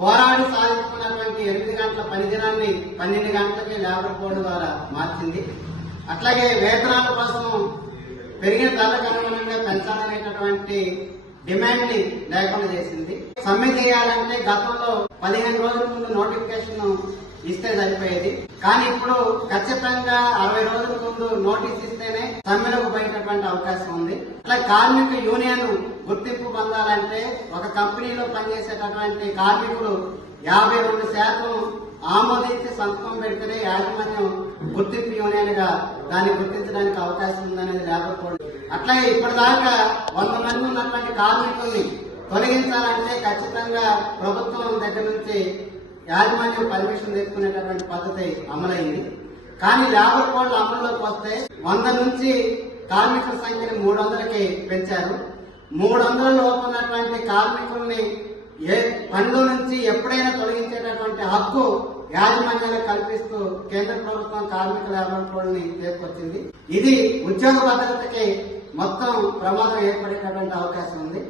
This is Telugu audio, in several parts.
పోరాడి సాధించుకున్నటువంటి ఎనిమిది గంటల పని దినాన్ని పన్నెండు గంటలకి లేబర్ కోడ్ ద్వారా మార్చింది. అట్లాగే వేతనాల కోసం పెరిగిన ధరలకు అనుగుణంగా పెంచాలనేటటువంటి డిమాండ్ని లేకుండా చేసింది. సమ్మె చేయాలంటే గతంలో పదిహేను రోజుల ముందు నోటిఫికేషన్ ఇస్తే సరిపోయేది. కానీ ఇప్పుడు ఖచ్చితంగా అరవై రోజుల ముందు నోటీస్ ఇస్తేనే సమ్మెలకు పోయేటటువంటి అవకాశం ఉంది. అట్లా కార్మిక యూనియన్ గుర్తింపు పొందాలంటే ఒక కంపెనీలో పనిచేసేటటువంటి కార్మికులు యాభై రెండు శాతం ఆమోదించి సంతకం పెడితేనే యాజమాన్యం గుర్తింపు యూనియన్గా దాన్ని గుర్తించడానికి అవకాశం ఉందనేది లేకపోవడం అట్లాగే ఇప్పటిదాకా వంద మంది ఉన్నటువంటి కార్మికుల్ని తొలగించాలంటే ఖచ్చితంగా ప్రభుత్వం దగ్గర నుంచి యాజమాన్యం పర్మిషన్ తీసుకునేటటువంటి పద్ధతి అమలైంది. కానీ లేబర్ కోడ్లు అమల్లోకి వస్తే వంద నుంచి కార్మికుల సంఖ్యని మూడు వందలకి పెంచారు. మూడు వందల లోపు ఉన్నటువంటి కార్మికుల్ని ఏ పనిలో నుంచి ఎప్పుడైనా తొలగించేటటువంటి హక్కు యాజమాన్యాలకు కల్పిస్తూ కేంద్ర ప్రభుత్వం కార్మిక లేబర్ కోడ్ని తీసుకొచ్చింది ఇది ఉద్యోగ భద్రతకి మొత్తం ప్రమాదం ఏర్పడేటటువంటి అవకాశం ఉంది.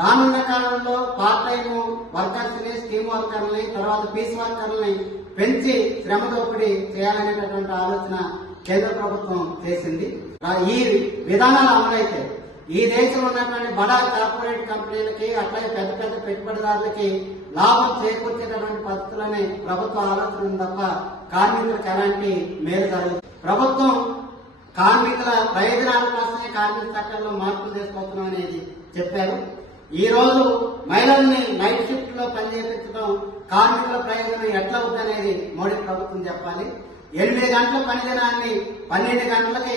రానున్న కాలంలో పార్ట్ టైం వర్కర్స్ని స్కీమ్ వర్కర్ని తర్వాత పీస్ వర్కర్ని పెంచి శ్రమ దోపిడీ చేయాలనేటటువంటి ఆలోచన కేంద్ర ప్రభుత్వం చేసింది. ఈ విధానాలు అమలైతే ఈ దేశంలో ఉన్నటువంటి బడా కార్పొరేట్ కంపెనీలకి అట్లాగే పెద్ద పెద్ద పెట్టుబడిదారులకి లాభం చేకూర్చేటటువంటి పద్ధతులనే ప్రభుత్వ ఆలోచన తప్ప కార్మికులకు ఎలాంటి మేలు జరుగుతుంది ప్రభుత్వం కార్మికుల ప్రయోజనాల కోసమే కార్మిక చట్టంలో మార్పులు తీసుకొస్తున్నాం అనేది చెప్పారు. ఈ రోజు మహిళల్ని నైట్ షిఫ్ట్లో పనిచేపించడం కార్మికుల ప్రయోజనం ఎట్లా ఉందనేది మోడీ ప్రభుత్వం చెప్పాలి. ఎనిమిది గంటల పని దినాన్ని పన్నెండు గంటలకి